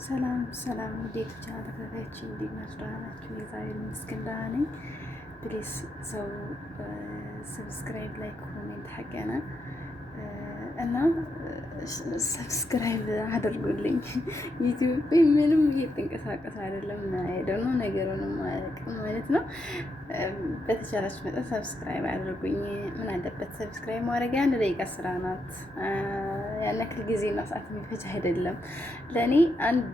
ሰላም ሰላም፣ እንዴት ተከታታዮች እንዴት ናችሁ? ደህና ናችሁ? የዛሬው ምስኪን ደህና ነኝ። ፕሊስ ሰው ሰብስክራይብ ላይክ ኮሜንት ሐቀና እና ሰብስክራይብ አድርጉልኝ። ዩቲዩብ ምንም እየተንቀሳቀስ አይደለም አይደለም ነገሩንም አያውቅም ማለት ነው። በተቻላችሁ መጠን ሰብስክራይብ አድርጉኝ። ምን አለበት ሰብስክራይብ ማድረግ አንድ ደቂቃ ስራ ናት። ያን ያክል ጊዜና ሰዓት የሚፈጅ አይደለም። ለእኔ አንድ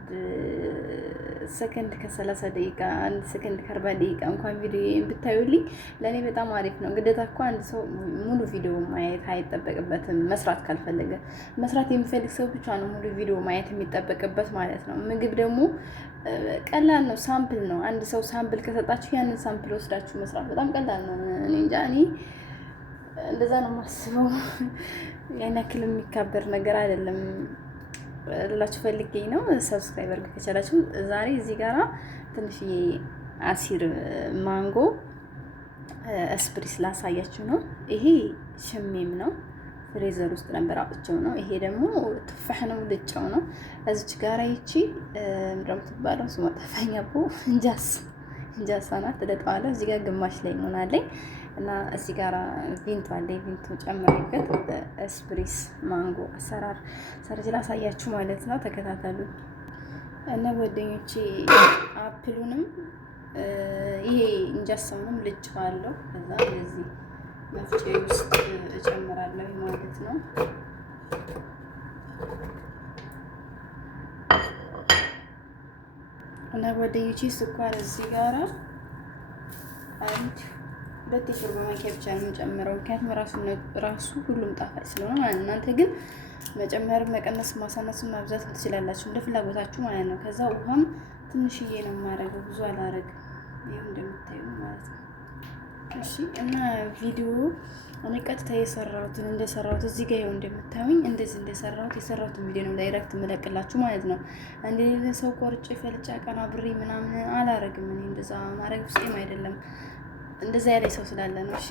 ሰከንድ ከ30 ደቂቃ አንድ ሰከንድ ከ40 ደቂቃ እንኳን ቪዲዮ ብታዩልኝ ለእኔ በጣም አሪፍ ነው። ግዴታ እኮ አንድ ሰው ሙሉ ቪዲዮ ማየት አይጠበቅበትም። መስራት ካልፈለገ መስራት የሚፈልግ ሰው ብቻ ነው ሙሉ ቪዲዮ ማየት የሚጠበቅበት ማለት ነው። ምግብ ደግሞ ቀላል ነው፣ ሳምፕል ነው። አንድ ሰው ሳምፕል ከሰጣችሁ ያንን ሳምፕል ወስዳችሁ መስራት በጣም ቀላል ነው። እኔ እንጃ እኔ እንደዛ ነው የማስበው። ያን ያክል የሚካበር ነገር አይደለም ላችሁ ፈልጌ ነው። ሰብስክራይብ አድርጉ ከቻላችሁ። ዛሬ እዚህ ጋራ ትንሽዬ አሲር ማንጎ እስፕሪስ ላሳያችሁ ነው። ይሄ ሽሜም ነው፣ ፍሬዘር ውስጥ ነበር አውጥቼው ነው። ይሄ ደግሞ ትፋህ ነው፣ ልጫው ነው። እዚች ጋራ ይቺ እንደምትባለው ስሟ ጠፋኝ። አቦ እንጃሳ ናት። ትለጣዋለሁ። እዚህ ጋር ግማሽ ላይ ሆናለኝ እና እዚህ ጋር ቪንቶ አለ። ቪንቶ ጨምሬበት እስፕሪስ ማንጎ አሰራር ሰርጅ ላሳያችሁ ማለት ነው። ተከታተሉ እና ጓደኞቼ። አፕሉንም ይሄ እንጃሳውንም ልጬዋለሁ። ከዛ እንደዚህ መፍጫ ውስጥ እጨምራለሁ ማለት ነው። እና ጓደኞቼ ስኳር እዚህ ጋራ አንድ 2 የሾርባ ማንኪያ ብቻ ነው የምጨምረው፣ ምክንያቱም ራሱ ሁሉም ጣፋጭ ስለሆነ ማለት ነው። እናንተ ግን መጨመር መቀነስ ማሳነስን ማብዛት ትችላላችሁ እንደ ፍላጎታችሁ ማለት ነው። ከዛ ውሃም ትንሽዬ ነው የማደርገው፣ ብዙ አላረግም። ይሄው እንደምታዩ ማለት ነው። እሺ እና ቪዲዮ እኔ ቀጥታ የሰራሁትን እንደሰራሁት እዚህ ጋር ይኸው እንደምታዩኝ እንደዚህ እንደሰራሁት የሰራሁትን ቪዲዮ ነው ዳይሬክት የምለቅላችሁ ማለት ነው። እንደሌለ ሰው ቆርጬ ፈልጫ ቀና ብሬ ምናምን አላረግም። እኔ እንደዛ ማድረግ ውስጤም አይደለም። እንደዛ ያለ ሰው ስላለ ነው። እሺ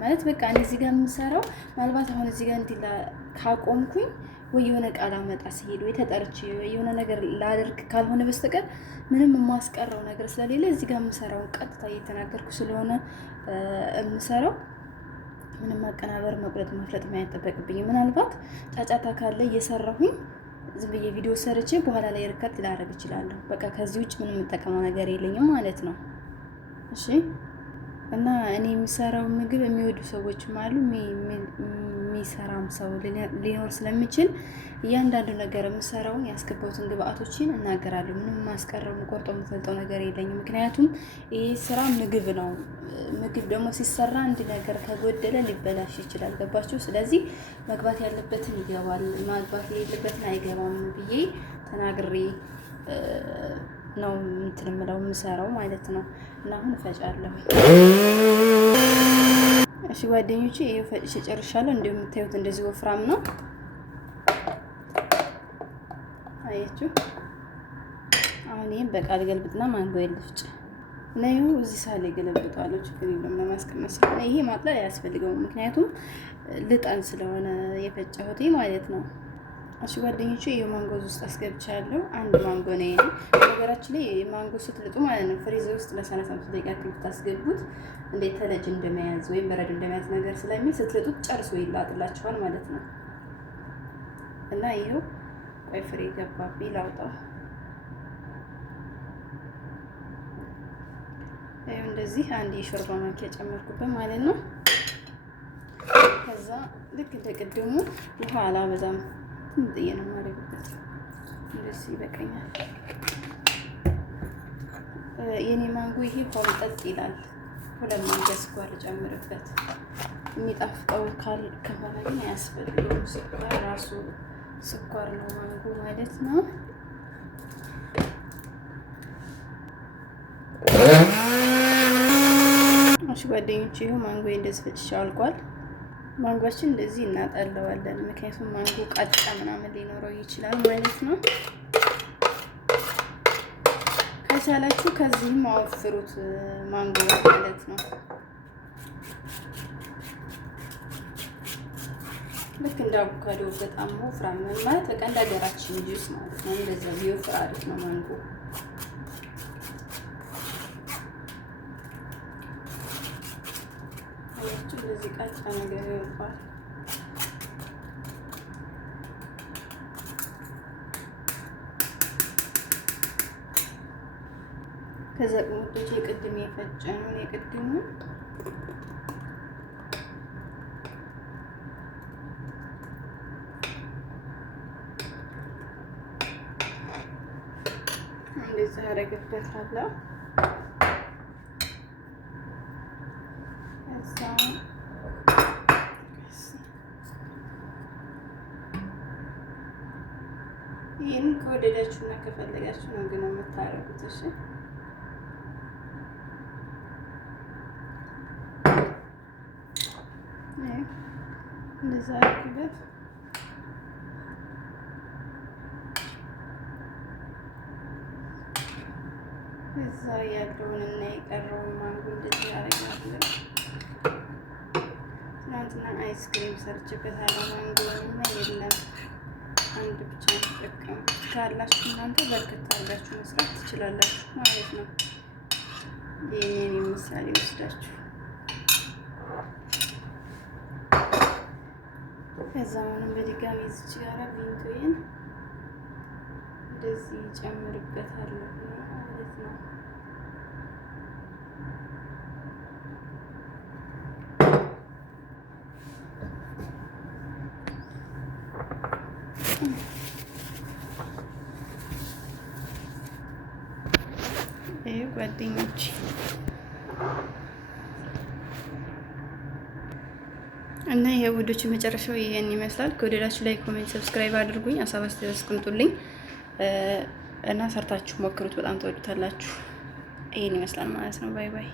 ማለት በቃ እኔ እዚህ ጋር የምሰራው ምናልባት አሁን እዚህ ጋር እንዲላ ካቆምኩኝ ወይ የሆነ ቃል አመጣ ሲሄድ ወይ ተጠርቼ ወይ የሆነ ነገር ላደርግ ካልሆነ በስተቀር ምንም የማስቀረው ነገር ስለሌለ እዚህ ጋር የምሰራው ቀጥታ እየተናገርኩ ስለሆነ የምሰራው ምንም ማቀናበር መቁረጥ መፍለጥ የማይጠበቅብኝ። ምናልባት ጫጫታ ካለ እየሰራሁኝ ዝም ብዬ ቪዲዮ ሰርቼ በኋላ ላይ ርከት ላደርግ እችላለሁ። በቃ ከዚህ ውጭ ምንም የምጠቀመው ነገር የለኝም ማለት ነው። እሺ እና እኔ የሚሰራው ምግብ የሚወዱ ሰዎችም አሉ፣ የሚሰራም ሰው ሊኖር ስለሚችል እያንዳንዱ ነገር የምሰራውን ያስገባሁትን ግብአቶችን እናገራለሁ። ምንም ማስቀረው ቆርጦ የምፈልጠው ነገር የለኝም። ምክንያቱም ይሄ ስራ ምግብ ነው። ምግብ ደግሞ ሲሰራ አንድ ነገር ከጎደለ ሊበላሽ ይችላል። ገባችሁ? ስለዚህ መግባት ያለበትን ይገባል፣ ማግባት የሌለበትን አይገባም ብዬ ተናግሬ ነው እንትን የምለው የምሰራው ማለት ነው። እና አሁን እፈጫለሁ። እሺ ጓደኞቼ ይሄው ፈጭቼ ጨርሻለሁ። እንደምታዩት እንደዚህ ወፍራም ነው። አያችሁ? አሁን ይሄን በቃል ገልብጥና ማንጎ ልፍጭ ነው። እዚህ ሳለ ገለብጣለሁ። ችግር የለውም ለማስቀመጥ ስለሆነ ይሄ ማጥለል አያስፈልገውም። ምክንያቱም ልጠን ስለሆነ የፈጨሁት ማለት ነው። እሺ ጓደኞቼ የማንጎ ውስጥ አስገብቻለሁ። አንድ ማንጎ ነው ይሄ። ነገራችን ላይ ማንጎ ስትልጡ ማለት ነው ፍሪዘር ውስጥ ለ35 ደቂቃ ብታስገቡት እንዴት ተለጅ እንደመያዝ ወይም በረድ እንደመያዝ ነገር ስለሚል ስትልጡት ጨርሶ ይላጥላችኋል ማለት ነው። እና ይሄው ቆይ ፍሬ ገባብኝ ላውጣው። ይሄው እንደዚህ አንድ የሾርባ ማንኪያ ጨመርኩበት ማለት ነው። ከዛ ልክ እንደ ቅድሙ ውሃ አላበዛም። እንዴ ነው ማረግበት። እንደዚህ ይበቃኛል። የኔ ማንጎ ይሄ ቆምጠጥ ይላል። 2 ማንኪያ ስኳር ጨምርበት። የሚጣፍጠው ከሆነ ግን አያስፈልገውም። ስኳር ራሱ ስኳር ነው ማንጎ ማለት ነው። እሺ ጓደኞቼ ይሄው ማንጎ እንደዚህ ፈጭቼ አልቋል። ማንጓችን እንደዚህ እናጠለዋለን። ምክንያቱም ማንጎ ቃጫ ምናምን ሊኖረው ይችላል ማለት ነው። ከቻላችሁ ከዚህም አወፍሩት ማንጎ ማለት ነው። ልክ እንደ አቮካዶ በጣም ወፍራም ማለት በቃ እንደ ሀገራችን ጁስ ማለት ነው። እንደዛ ቢወፍር አሪፍ ነው ማንጎ። አያችሁ እንደዚህ ቃጫ ነገር ይወጣል። ከዛ ቅሙጦች የቅድም የፈጨነውን የቅድሙ እንደዚህ አደርግበታለሁ። ይህን ከወደዳችሁ እና ከፈለጋችሁ ነው ግን የምታረጉት። እሺ እንደዛ አድርጉበት። እዛ ያለውን እና የቀረውን ማንጎ እንደዚህ ያደርጋለሁ። ትናንትና አይስክሪም ሰርችበታለሁ። ማንጎ እና የለም አንድ ብቻ ተጠቀሙ። ካላችሁ እናንተ በርከት አድርጋችሁ መስራት ትችላላችሁ ማለት ነው። የኔን ምሳሌ ወስዳችሁ ከዛ ምንም በድጋሚ እዚች ጋር ቪንቶዬን እንደዚህ ጨምርበታለሁ ማለት ነው። ይሄ ጓደኞች እና ይሄ ውዶች መጨረሻው ይሄን ይመስላል። ከወደዳችሁ ላይ ኮሜንት፣ ሰብስክራይብ አድርጉኝ፣ ሀሳብ አስተያየት አስቀምጡልኝ እና ሰርታችሁ ሞክሩት። በጣም ትወዱታላችሁ። ይሄን ይመስላል ማለት ነው። ባይ ባይ።